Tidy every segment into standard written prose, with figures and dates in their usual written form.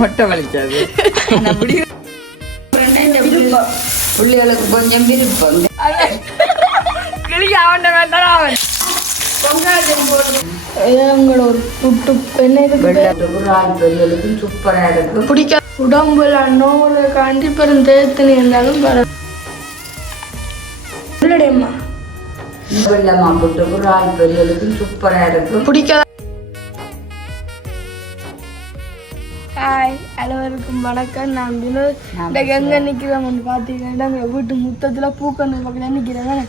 மொட்டை வலிக்காது பிள்ளைகளுக்கு கொஞ்சம் விருப்பம் அவன் வேண்டாம் அவன் சூப்பரா இருக்கு பிடிக்க உடம்புல நோவுல காண்டி பெரும் தேத்தனை இருந்தாலும் பரவாயில்லையம்மா வெள்ளமா போட்டு குரால் பெரியலுக்கு சூப்பரா இருக்கு பிடிக்காத. ஹாய் எல்லோருக்கும் வணக்கம். நான் வினோத். இன்றைக்கு எங்கே நிற்கிறோம்னு பார்த்தீங்கன்னா எங்கள் வீட்டு முத்தத்தில் பூக்கண்டு பக்கத்தில் நிற்கிறேன்.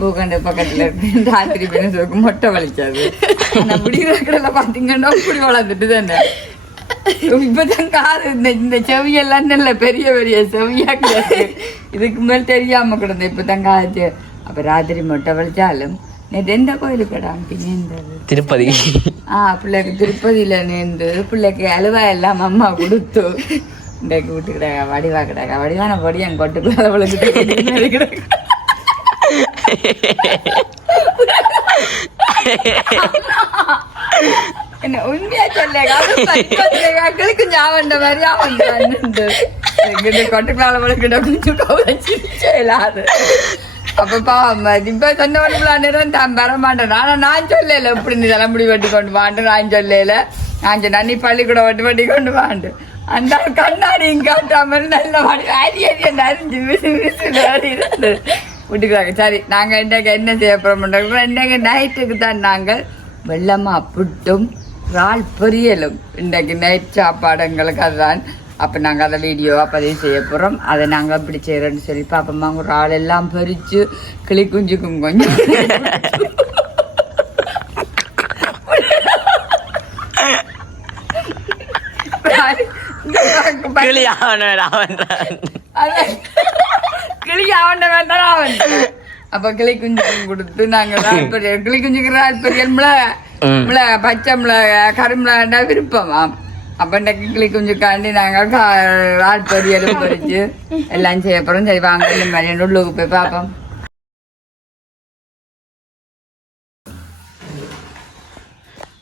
பூக்கண்டு பக்கத்தில் இருக்கு. ராத்திரி பேருக்கு மொட்டை வலிக்காது. முடிவுல பார்த்தீங்கன்னா அப்படி வளர்ந்துட்டு தானே இப்பதான் காது இந்த செவியெல்லாம் நல்ல பெரிய பெரிய செவியா கிடையாது. இதுக்கு மேல் தெரியாம கிடந்த இப்பதான் காது. அப்ப ராத்திரி மொட்டை வலிச்சாலும் நேற்று எந்த கோயிலுக்கு நேர்ந்தது? திருப்பதி. பிள்ளைக்கு திருப்பதியில நேர்ந்து பிள்ளைக்கு அலுவா எல்லாம் அம்மா கொடுத்து இன்றைக்கு விட்டு கிடாக்கா வடிவா கிடாக்கா வடிவான பொடி என் கொட்டுக்குள்ள அவளுக்கு என்ன உண்மையா சொல்லுக்கு ஞாபகம் மாதிரி அவன் கொட்டுக்குள்ள அவளுக்கு கொஞ்சம் கவலைச்சில்லாது. அப்ப பாவம் இப்ப சொன்னவனுக்குள்ள தான் வரமாட்டேன். ஆனா நான் சொல்லல இப்படி நீ தலைமுடி வெட்டி கொண்டு வாண்டு. நான் சொல்லல. நான் சொன்னா நீ பள்ளிக்கூடம் வெட்டி கொண்டு வாண்டு. அந்த கண்ணாடியும் காட்டாம நல்ல அரி அரிஞ்சு விசு விசுல இருந்து விட்டுக்கிறாங்க. சரி நாங்க இன்றைக்கு என்ன செய்ய போறோம்? இன்றைக்கு நைட்டுக்கு தான் நாங்கள் வெள்ளமா புட்டும் இறால் பொரியலும் இன்றைக்கு நைட் சாப்பாடுங்களுக்கு அதுதான். அப்போ நாங்கள் அதை வீடியோ பதிவு செய்ய போகிறோம். அதை நாங்கள் எப்படி செய்கிறோன்னு சொல்லி பார்ப்போம்மா. ஒரு ஆள் எல்லாம் பறித்து கிளி குஞ்சுக்கும் கொஞ்சம் கிளி அவன் வேண்டாம் அவன். அப்போ கிளி குஞ்சுக்கும் கொடுத்து நாங்கள் கிளி குஞ்சுக்கு இறால் பொரியல் பச்சை மிளகா கருமிளகா விருப்பமா. அப்போ இன்றைக்கு கிளி குஞ்சுக்காண்டி நாங்கள் இறால் பொரியலும் பொரிச்சு எல்லாம் செய்ய போகிறோம். சரி வாங்க இந்த மாதிரி உள்ளுக்கு போய் பார்ப்போம்.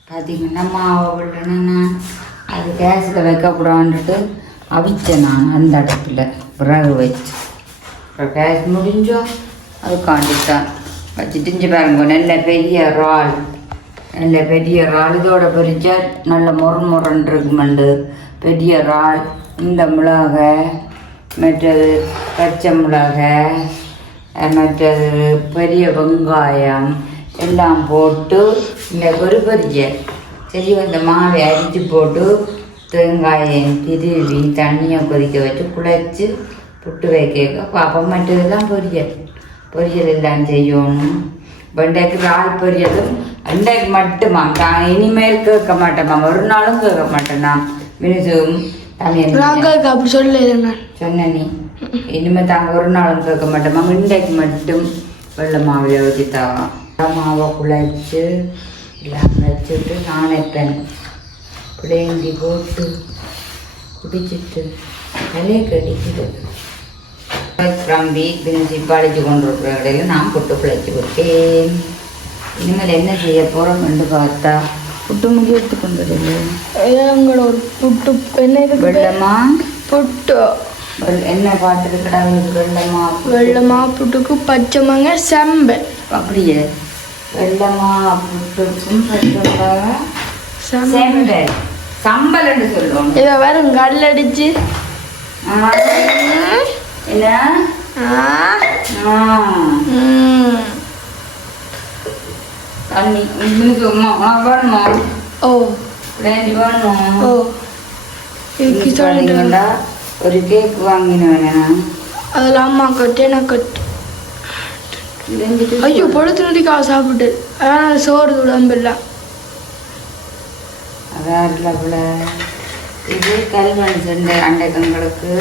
பார்த்தீங்கன்னா மாவை விடணும்னா அது கேஸில் வைக்கக்கூடாதுன்ட்டு அவிச்சேன் நான் அந்த இடத்துல விறகு வச்சு. அப்புறம் கேஸ் முடிஞ்சோம் அதுக்காண்டித்தான் வச்சுட்டு இஞ்சி பாருங்க நல்ல பெரிய இறால். நல்ல பெரிய இறால் இதோட பொரிச்சா நல்ல முரன் இருக்குமெண்டு பெரிய இறால். இந்த மிளகாய் மற்றது பச்சை மிளகாய் மற்றது பெரிய வெங்காயம் எல்லாம் போட்டு இந்த பொரிச்ச சரி அந்த மாவை அரிச்சு போட்டு தேங்காயம் திருவி தண்ணியை கொதிக்க வச்சு குழைச்சி புட்டு வைக்க பாப்பம். மற்றதெல்லாம் பொரியல் எல்லாம் செய்யணும். வெண்டைக்கு இறால் பொரியலும் வெண்டைக்கு மட்டுமா இனிமேல் கேட்க மாட்டேம்மா. ஒரு நாளும் கேட்க மாட்டேன் நான். மினிசும் அப்படி சொல்ல சொன்ன நீ இனிமேல் தாங்க ஒரு நாளும் கேட்க மாட்டேம்மா. வெண்டைக்கு மட்டும் வெள்ளை மாவில் வச்சு தரோம். மாவை குழைச்சி எல்லாம் வச்சுட்டு நாணப்பேன் பிள்ளைங்கி போட்டு குடிச்சிட்டு விலை கடிக்குது. கிளம்பி பிரிஞ்சு படித்து கொண்டு இருக்கிற இடையில நான் புட்டு பிழைச்சி விட்டேன். இனிமேல் என்ன செய்ய போகிறோம்னு பார்த்தா புட்டு முடி எடுத்துக்கொண்டு ஒரு புட்டு என்ன வெள்ளமா புட்டு என்ன பார்த்துருக்கடா வெள்ளமா புட்டுக்கு பச்சை மாங்க செம்பல். அப்படியே வெள்ளமா புட்டுக்கும் பச்சை செம்பல் சம்பல்னு சொல்லுவோம். இதை வரும் கல்லடிச்சு என்ன தண்ணி வேணுமா? ஓ வேணுமா? ஓ ஒரு கேக் வாங்கினேன். அதில் அம்மா கட்டு எனக்கு கட்டு. ஐயோ பொழுதுக்காக சாப்பிட்டு அதனால் சோறு உடம்பில்ல. அதான் இல்லை இது கல்வன் சென்ற அண்டைக்கங்களுக்கு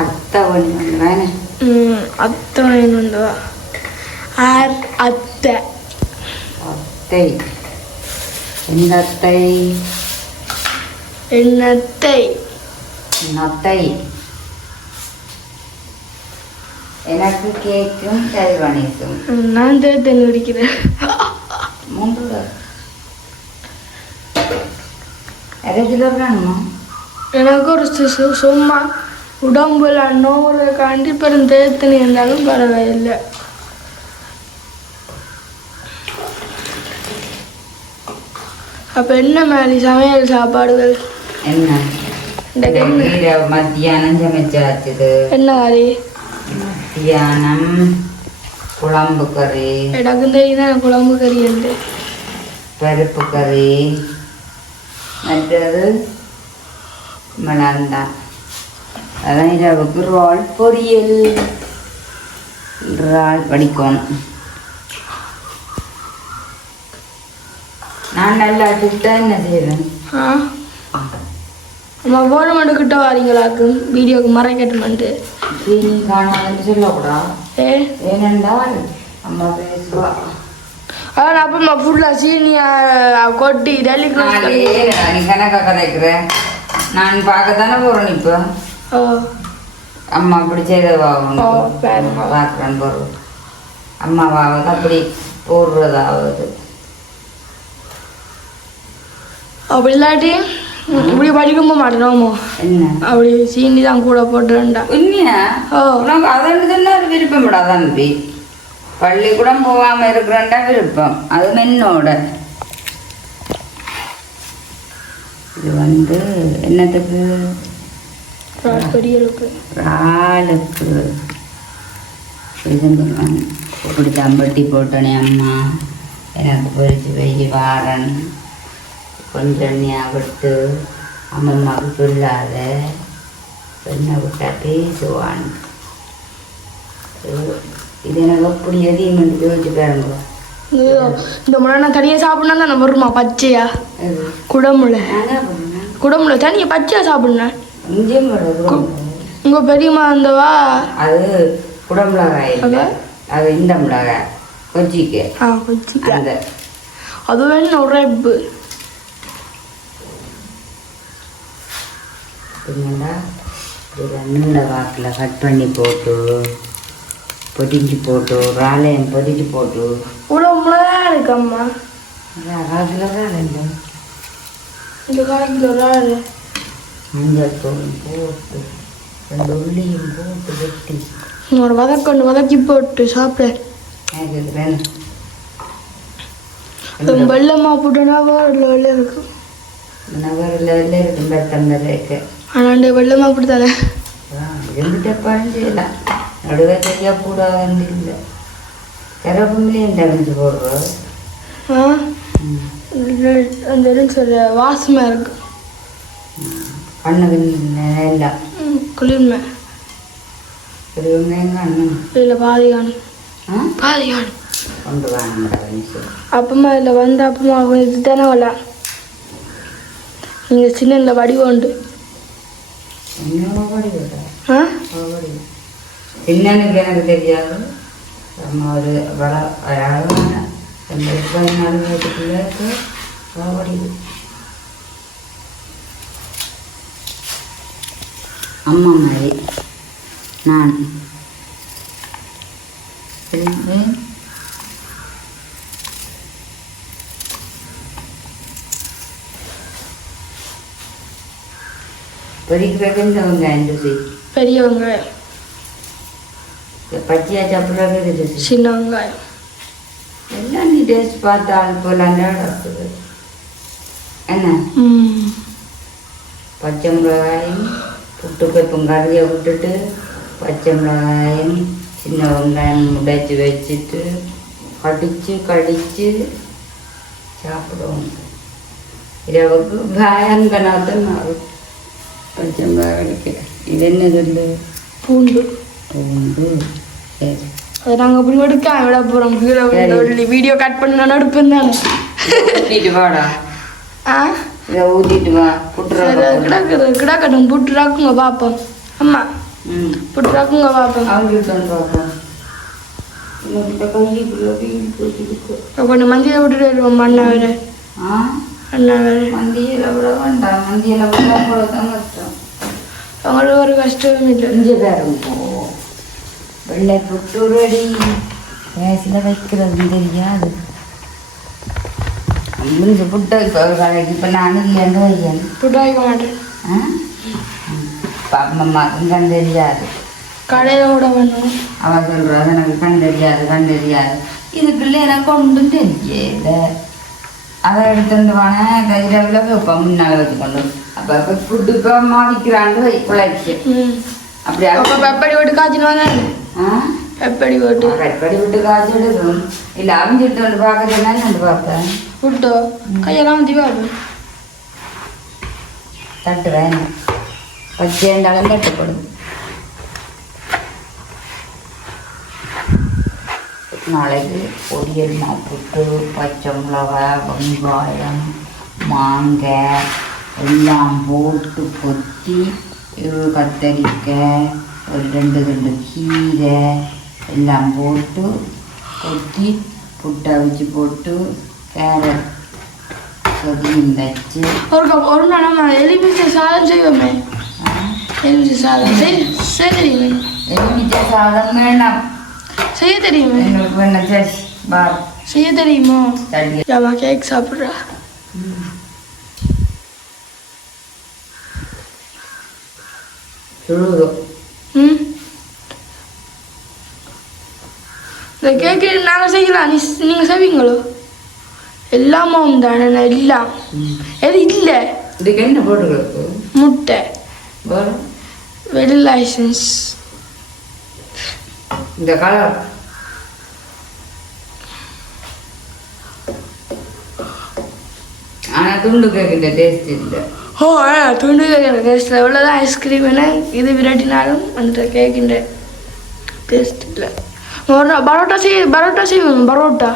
அத்தை ஒன்று வந்து வேணே. அத்தை வந்து அத்தை அத்தை எந்த அத்தை? என்னத்தை நத்தை. எனக்கு கேக்கும் கல்வனைக்கும் நான் தேர்த்து குடிக்கிறேன். 3 அரைச்சில வேணுமா? எனக்கு ஒரு சும்மா உடம்புல நோவுக்காண்டி பெரும் தேத்தனி இருந்தாலும் பரவாயில்லை. அப்போ என்ன மாதிரி சமையல் சாப்பாடுகள் என்ன? மத்தியானம் சமைச்சாச்சுது. என்ன மாதிரி? மத்தியானம் குழம்பு கறி. எனக்கு தெரியும் குழம்பு கறி என்று. பருப்பு கறி. மற்றது மிளந்தான். அதான் இரவுக்கு இறால் பொரியல். இறால் படிக்கணும். நான் நல்லா சுத்தா என்ன செய்வேன்? நம்ம போன மட்டுக்கிட்ட வாரீங்களாக்கு வீடியோக்கு மறைக்கட்டுமெண்டு. சீனி காணாதுன்னு சொல்லக்கூடா. ஏனென்றால் அம்மா பேசுவா. அதான் அப்பமா ஃபுல்லாக சீனியை கொட்டி டெல்லி நீ கணக்காக கதைக்கிற. நான் பார்க்கத்தானே போகிறேன் இப்போ. அம்மா அப்படி செய்தவா பார்க்குறேன் போடுறோம். அம்மாவாவது அப்படி போடுறதாவது. அப்படி இல்லாட்டி இப்படி படிக்க மாட்டேனோமோ என்ன அப்படி சீனி தான் கூட போட்டுருண்டா. உண்மையா? உனக்கு அதன்னுதுன்னா ஒரு விருப்பம் விடா தம்பி. பள்ளிக்கூடம் போகாமல் இருக்கிறேன்டா விருப்பம். அது என்னோட. இது வந்து என்னத்துக்கு? பொரியலுக்கு. இறாலுக்கு. இப்படி தம்பட்டி போட்டனே அம்மா. எனக்கு பொறிச்சு வெய்ய வாரன். கொஞ்சம் விட்டு அம்மம்மாவுக்கு சொல்லாத. பெண்ணை விட்டா பேசுவான். இது எனக்கு அப்படி எதையும் யோசிச்சு பாருங்க. இந்த முறை நான் தனியாக சாப்பிட்னா தான் வருமா பச்சையா? குடமுளை குடமுளை தனியாக பச்சையா சாப்பிட்னேன். உங்கள் பெரியம்மா வந்தவா அது குடமிளகாய் இல்லை, அது இந்த மிளகாய் கொச்சிக்கு. கொச்சிக்கு அந்த அது வேணும் உரைப்பு. என்னடா நீண்ட வாக்கில் கட் பண்ணி போட்டு பொடிஞ்சு போட்டு ராலையம் பொடிஞ்சு போட்டு உடம்புலாம் இருக்கம்மா. ராகில் தான் இல்லை இந்த காலத்தில் ராடு மஞ்சள் தூள் போட்டு 2 உள்ளியும் போட்டு வெட்டி ஒரு வதக்கி போட்டு சாப்பிட. வெள்ளமா போட்டோன்னா வெள்ளை இருக்கும். நகரில் இருக்கும் பெத்தம்பரைக்கு. ஆனால் வெள்ளமா போட்டுதானே இருந்துட்டப்பான்னு செய்யலாம். நடுவே செய்யக்கூடாதுன்னு இல்லை. கரப்புமிலே டேமேஜ் போடுறோம். அந்த சொல்ல வாசமாக இருக்கு. கண்ணுக்கு நல்லா குளிர்மை இல்லை பாதி காணும் கொண்டு வாங்க. அப்பமா இதில் வந்து அப்பமா இது தானே வரலாம். நீங்கள் சின்ன வடிவம் உண்டு. சின்னனுக்கு எனக்கு தெரியாது. நம்ம ஒரு அழகான 14 வயசுக்குள்ள வடிவு. அம்மா மாதிரி நான் பொரிக்கிறதுக்கு இந்த வெங்காயம் ருசி. பெரிய வெங்காயம். பச்சையா சாப்பிட்றது ருசி. சின்ன வெங்காயம் எல்லாம் நீ டேஸ்ட் பார்த்தால் போல நடக்குது. என்ன பச்சை மிளகாயும் புட்டுப்பைப்பும் கறியை விட்டுட்டு பச்சை மிளகாயும் சின்ன வெங்காயம் உடைச்சி வச்சுட்டு கடித்து சாப்பிடுவோம். இரவுக்கு பயங்கரத்தான் மாறும். பச்சை மிளகாய்க்கு இது என்ன சொல்லு? பூண்டு. சரி, அது நாங்கள் அப்படி எடுக்க விட போகிறோம். வீடியோ கட் பண்ணி நான் எடுப்பேன் தானே. ஊற்றிட்டு வாடா. இதை ஊற்றிட்டு வா. கிடாக்கட்டும் புட்டுறாக்குங்க பார்ப்போம். அம்மா புட்டுறாக்குங்க பார்ப்போம். அவங்களுக்கு பார்ப்போம். கொஞ்சம் மந்தியில் விட்டுட்டு வருவோம். அண்ணா வேறு அண்ணா வேறு மந்தியில் விட வேண்டாம். மந்தியில் விட கூட தான் கஷ்டம். அவங்களுக்கு ஒரு கஷ்டமும் இல்லை. இங்கே பேரும் போ. வெள்ளை புட்டு ரெடி. வயசில் வைக்கிறது தெரியாது. முடிஞ்சு புட்டை இப்போ கடைக்கு இப்போ நான் இல்லைன்னு வையன் புட்டு வைக்க மாட்டேன். அம்மாக்கும் கண் தெரியாது. கடையில் கூட வேணும். அவன் சொல்கிறது எனக்கு கண் தெரியாது. இதுக்குள்ள எனக்கு ஒன்றும் தெரியல. அதை எடுத்துட்டு வானே கையில் வைப்பேன் முன்னால் வச்சுக்கொண்டு. அப்போ இப்போ புட்டுக்கு அம்மா விற்கிறாண்டு பிள்ளைக்கு. அப்படி அப்போ பெப்படி போட்டு காய்ச்சிடுவாங்க. பெப்படி விட்டு காய்ச்சி எடுக்கும். இல்லை அவிஞ்சிட்டு வந்து பார்க்கறதுனா நான் பார்ப்பேன். புட்டோ கையெல்லாம் வந்து பார்ப்பேன். தட்டுவேன் பச்சைண்டாலும் தட்டுப்படும். நாளைக்கு பொரியல் புட்டு, பச்சை மிளகா, வெங்காயம், மாங்காய் எல்லாம் போட்டு கொத்தி, கத்தரிக்காய், ஒரு 2 கீரை எல்லாம் போட்டு கொத்தி புட்டை அவிச்சு போட்டு கேரட் கொதியும் வச்சு ஒரு நாள் நம்ம எலுமிச்சை சாதம் செய்வோமே. எலுமிச்சை சாதம் செய்ய தெரியுமே. எலுமிச்சை சாதம் வேணாம் செய்ய தெரியுமே. எங்களுக்கு வேணாம் சரி பார் செய்ய தெரியுமோ? சரி அம்மா கேக் சாப்பிட்றா. சுழுதோ இந்த கேக்கு நாங்கள் செய்யலாம். நீங்கள் செய்வீங்களோ? எல்லாமும் தானே எல்லாம். எது இல்லை இதுக்கு என்ன போட்டுருக்கு? முட்டை, வெனிலா எசன்ஸ், இந்த கலர் ஆனால் துண்டு கேட்குற டேஸ்ட் இல்லை. துண்டு கேட்குற டேஸ்ட்டில் எவ்வளோதான் ஐஸ்கிரீம் என்ன இது விரட்டினாலும் அந்த கேட்கின்ற டேஸ்ட் இல்லை. பரோட்டா செய்வோம். பரோட்டா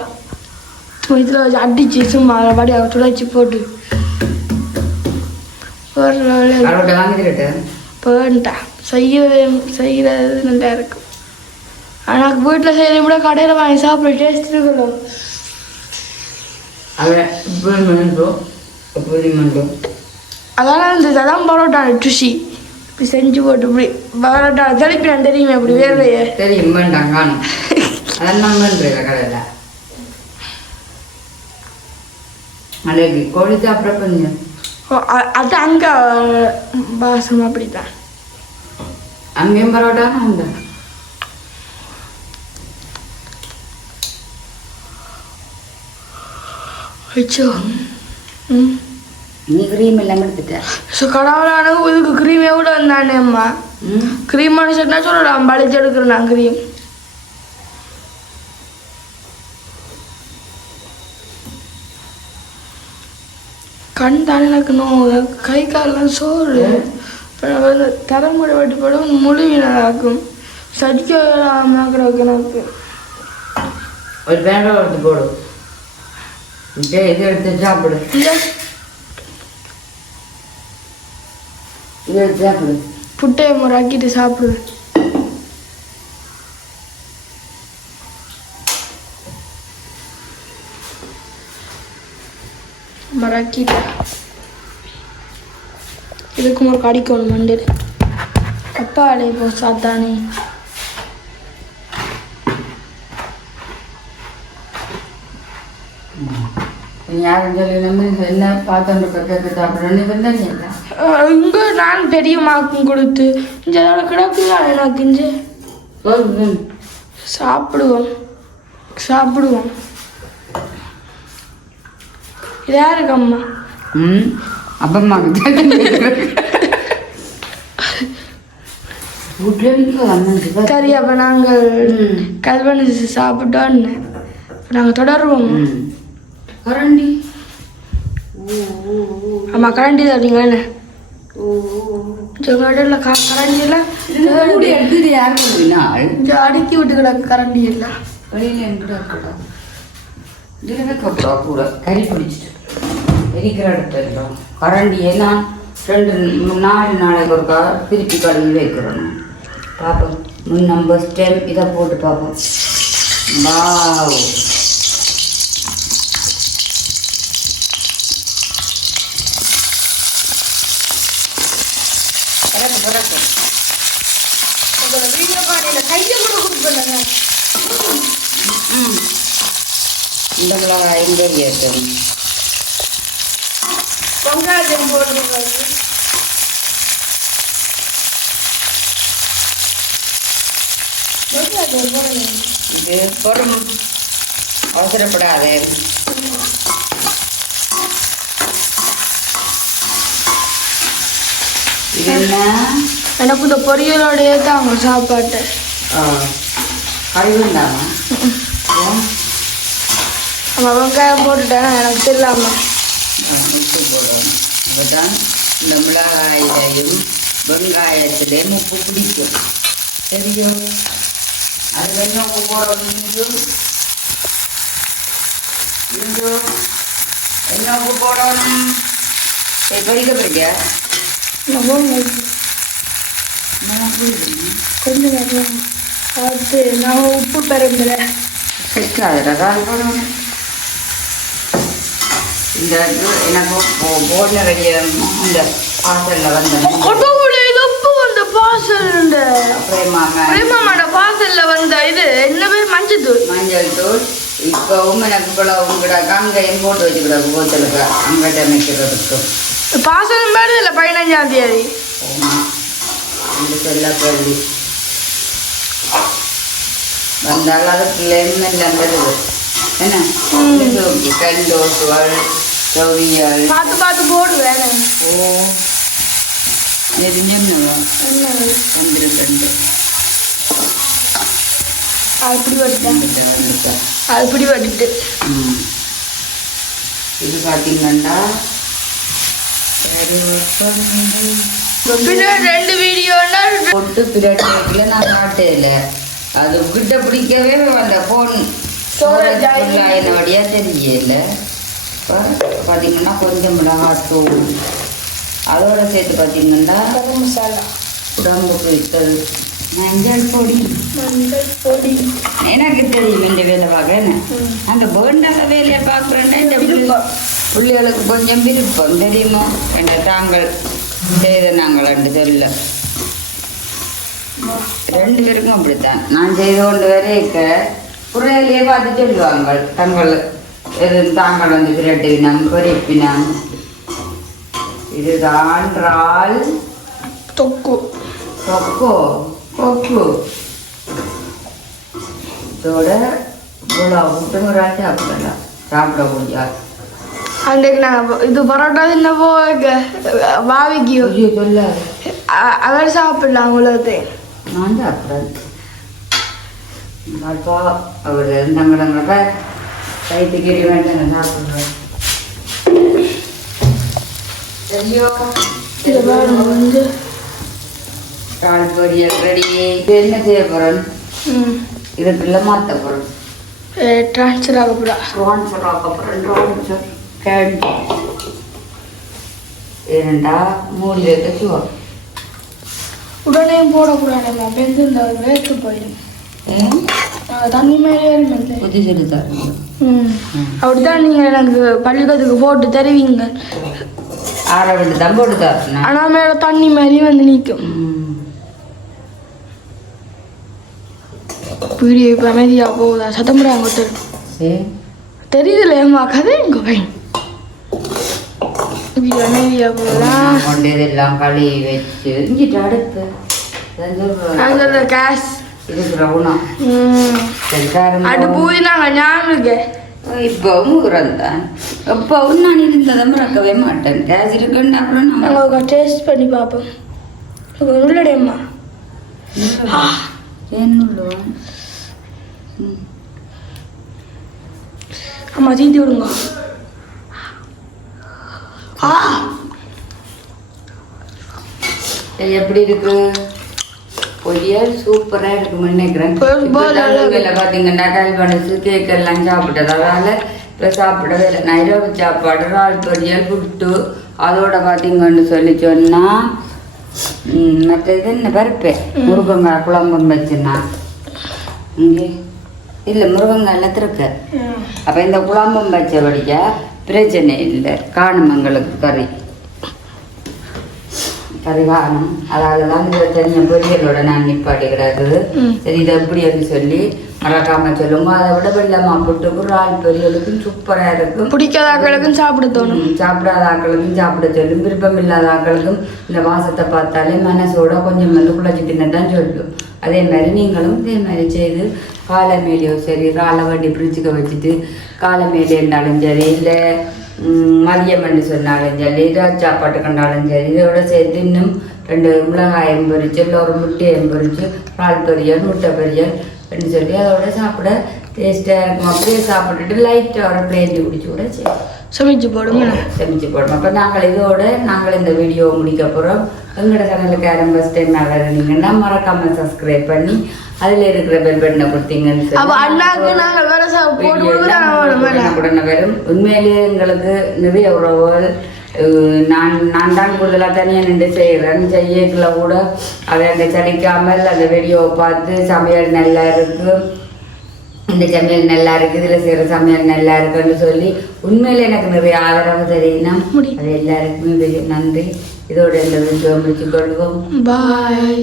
இதில் வச்சு அடிச்சு சும்மா படி துடைச்சி போட்டு போன்ட்டா செய்கிறது நல்லா இருக்கும். ஆனால் வீட்டில் செய்கிற கூட கடையில் வாங்கி சாப்பிட்ற டேஸ்ட் இருக்கணும். அதெல்லாம் அதான் பரோட்டா ருசி. இப்படி செஞ்சு போட்டு இப்படி பரோட்டா தெளிப்பினான் தெரியுமே இப்படி வேர்வையே தெரியும் வேண்டாம் காணும். அதெல்லாம் பண்ணுறேன் கடையில் அழகு கோழி சாப்பிட கொஞ்சம் அது அங்கே பாசம் அப்படித்தான். அங்கேயும் பரோட்டா உண்டு. அச்சோ நீ க்ரீம் எல்லாம் எடுத்துட்ட. ஸோ கடவுளான இதுக்கு க்ரீம் எவ்வளோ வந்தானே அம்மா. க்ரீமான சொன்னா சொல்லலாம் பழிச்சு எடுக்கிறேன் நான் க்ரீம். கண் தானே எனக்கு கை காலெலாம் சோறு தலைமுறை வெட்டி போடும் முழுவினாக்கும் சதிக்காமல் எனக்கு ஒரு பேண்டை எடுத்து போடும். இது எடுத்து சாப்பிடு. இது எடுத்து சாப்பிடு. புட்டையை முறாக்கிட்டு சாப்பிடு. மறாக்கிட்டா இதுக்கு ஒரு கடிக்கணும் மண்டில். அப்பா அடைய போ சாத்தானே. யாரும் சொல்லி நம்ம என்ன பார்த்து கேட்க சாப்பிட்றேன்னு இங்கே நான் பெரிய மாக்கும் கொடுத்து இங்கே அதோட கிடக்குதான் எனக்கு இங்கே சாப்பிடுவோம். இது யாருக்கு அம்மா? அப்பம்மாக்கு சரி. அப்போ நாங்கள் கல்வனை சாப்பிட்டோன்னு நாங்கள் தொடருவோம். கரண்டி அம்மா கரண்டி தரீங்களா என்ன? கடையில் கரண்டியெல்லாம் எடுத்துட்டு யாரும் அடுக்கி விட்டு கிடக்கு கரண்டி எல்லாம் வெளியில் எங்கிட்ட இருக்கட்டும். இதில் கூட கறி பிடிச்சிட்டு எரிக்கிற இடத்துல கரண்டியை நான் 2-4 நாளைக்கு ஒருக்கா திருப்பி கழுவி வைக்கிறோம். பார்ப்போம் நம்ம ஸ்டெம் இதை போட்டு பார்ப்போம். வாவ் கையை கூட கொடுப்பேன். இந்த மிளகாயும் தெரியும். வெங்காயம் போடுங்க. இது பொறும் அவசரப்படாது. இது என்ன? எனக்கு இந்த பொரியலோடையே தான் அவங்க சாப்பாட்டு கறி வேண்டாமா? நம்ம வெங்காயம் போட்டுட்டேன் எனக்கு தெரியாம உப்பு போடணும். அப்போதான் இந்த மிளகாயிலையும் வெங்காயத்திலையும் உப்பு பிடிக்கும். சரியோ? அதில் என்ன உப்பு போடணும்? என்ன உப்பு போடணும்? பொரிக்க பிடிக்க கொஞ்சம் அது நான் உப்பு பெறல செக்காது போடணும். இந்த எனக்கு போன வெளிய இந்த பாசலில் வந்து உப்பு வந்த பாசல் பிரேமாவோட பாசல்ல வந்த இது என்ன பேர் மஞ்சள் தூள் இப்பவும் எனக்கு இவ்வளவு கிடக்கு அங்கேயும் போட்டு வச்சுக்கிடாது போத்தலுக்கு அங்கிட்ட நிற்கிறதுக்கு பாசல் மாதிரி இல்லை 15ஆம் தேதி சொல்ல கேள்வி வந்தாலும் அது பிள்ளைன்னு எல்லாம் வருது என்ன கண்டோசுவாள் சௌரியாள் பார்த்து பார்த்து போடுவேன். ஓ நெருஞ்சம் வந்துருக்கண்டு அப்படி வடிட்டேன் அப்படி வடிட்டு இது பார்த்தீங்கன்னா ரெண்டு வீடியோன்னா போட்டு பிரட்டில் நான் காட்டையில் அது கிட்ட பிடிக்கவே அந்த ஃபோன் வழியாக தெரியல. இப்போ பார்த்தீங்கன்னா கொஞ்சம் மிளகாத்தூள் அதோட சேர்த்து பார்த்தீங்கன்னா மசாலா உடம்புக்கு விட்டது மஞ்சள் பொடி எனக்கு தெரியும் இந்த வேலை பார்க்க அந்த வேண்டாத வேலையை பார்க்குறேன்னா இந்த பிள்ளைகளுக்கு கொஞ்சம் விருப்பம் தெரியுமா என்ற தாங்கள் செய்த நாங்கள் ரெண்டு சொல்ல 2 பேருக்கும் அப்படித்தான் நான் செய்து கொண்டு வரைக்க குறையிலேயே பார்த்து சொல்லுவாங்க தாங்கள் வந்து பிரட்டினம் பொரிப்பினம் இதுதான் இறால் தொக்கு கொக்கு இதோட இவ்வளோ விட்டுங்கிறாச்சு சாப்பிடலாம் சாப்பிட முடியாது. அன்றைக்கு நான் இது பரோட்டா தின்ன பாவிக்கு சொல்லாது அவர் சாப்பிடலாம் அவ்வளோதே நான் சாப்பிட்றேன். அப்பா அவர் இருந்தாங்கள கைத்து கேட்டு வேண்டாம் சாப்பிட்றேன். சரியோ வந்து கால் பொரியல் ரெடி. என்ன செய்ய போகிறேன்? இதுக்குள்ள மாற்ற போகிறேன். ட்ரான்ஸ்ஃபர் ஆகப்படா ட்ரான்ஸ்ஃபர் ஆக போகிறேன். கேட்டு ஏனண்டா மூடி வைக்க சுவம் உடனே போடக்கூடாதுமா பெஞ்சிருந்த வேஸ்ட்டு போயிடும். தண்ணி மாதிரி புத்தி சொல்லித்தார். அப்படிதான் நீங்கள் எனக்கு பள்ளிக்கூடத்துக்கு போட்டு தருவீங்க. ஆற விட்டு தான் போட்டு தரணும். ஆனால் மேலே தண்ணி மாதிரி வந்து நிற்கும். வீடியோ இப்போ அமைதியாக போகுதா சத்தமுடாங்க தெரியுதுல்லையம்மா கதை எங்க பையன் வீடியோ அமைதியாக போகுதா கொண்டதெல்லாம் கழுவி வச்சு இங்கிட்ட அடுப்பு அங்கே கேஸ் இருக்கிற உணம் அது பூதினாங்க ஞாபகம் இருக்கு. இப்பவும் உரந்தான் எப்பவும் நான் இருந்ததை மறக்கவே மாட்டேன். கேஸ் இருக்குன்னு அப்புறம் நம்ம டேஸ்ட் பண்ணி பார்ப்போம். உள்ளடையம்மா என்னுள்ளோ அம்மா தீத்தி விடுங்க. எப்படி இருக்கு? பொரியல் சூப்பராக இருக்குன்னு நினைக்கிறேன். பார்த்தீங்கன்னா கல்வனசு கேக்கெல்லாம் சாப்பிட்டதால இப்போ சாப்பிடவே இல்லை. நான் இரவு சாப்பாடு இறால் பொரியல் புட்டு அதோட பார்த்தீங்கன்னு சொல்லி சொன்னால் மற்றது என்ன பருப்பு முருங்கங்காய் குழம்புன்னு வச்சுன்னா இங்கே இல்லை முருங்கங்காய் எல்லாத்திருக்கு. அப்போ இந்த குழம்பும் வச்சபடியா பிரச்சனை இல்லை. காணும் எங்களுக்கு கறி காணும். அதாவது தான் இந்த தனியாக பொரியலோட நான் நிப்பாட்டி கிடக்குது. சரி இது எப்படி அப்படின்னு சொல்லி மறக்காம சொல்லுங்க. அதை விட வெள்ளமா புட்டுக்கு இறால் பொரியலுக்கும் சூப்பரா இருக்கும். பிடிக்காத ஆக்களுக்கும் சாப்பிட தோணும், சாப்பிடாத ஆக்களுக்கும் சாப்பிட சொல்லும், விருப்பம் இல்லாத ஆக்களுக்கும் இந்த வாசத்தை பார்த்தாலே மனசோட கொஞ்சம் வந்து குழச்சி தின்னதான் சொல்லும். அதே மாதிரி நீங்களும் இதே மாதிரி செய்து காலை மேலேயோ சரி இறாலை வண்டி ஃப்ரிட்ஜுக்கு வச்சுட்டு காலை மேலே இருந்தாலும் சரி இல்லை மதியம் என்று சொன்னாலும் சரி சாப்பாட்டு கண்டாலும் சரி இதோட சேர்த்து இன்னும் 2 மிளகாயம் பொரிச்சு இல்லை ஒரு முட்டையம் பொரிச்சு இறால் பொரியல் முட்டை பொரியல் அப்படின்னு சொல்லி அதோட சாப்பிட டேஸ்ட்டாக இருக்கும். அப்படியே சாப்பிட்டுட்டு லைட்டாக ஒரு பிளேட்டி குடிச்சு கூட சமைச்சு போடுங்க, சமைச்சு போடுவோம். அப்போ நாங்கள் இந்த வீடியோ முடிக்க போகிறோம். எங்களோட சேனலுக்கு யாரும் ஃபஸ்ட் டைம் வரீங்கன்னா மறக்காம சப்ஸ்கிரைப் பண்ணி அதில் இருக்கிற பெல் பட்டனை கொடுத்தீங்கன்னு சொல்லி வரும். உண்மையிலேயே எங்களுக்கு நிறைய உறவுகள் நான் தான் கூடுதலாக தனியாக நின்று செய்கிறேன். செய்யக்குள்ள கூட அதை அந்த சலிக்காமல் அந்த வீடியோவை பார்த்து சமையல் நல்லா இருக்குது, இந்த சமையல் நல்லா இருக்குது, இதில் செய்கிற சமையல் நல்லா இருக்குன்னு சொல்லி உண்மையில் எனக்கு நிறைய ஆதரவு தெரியும். அது எல்லாருக்குமே பெரிய நன்றி. இதோட இந்த வீடியோ முடிச்சு கொள்வோம். பாய்.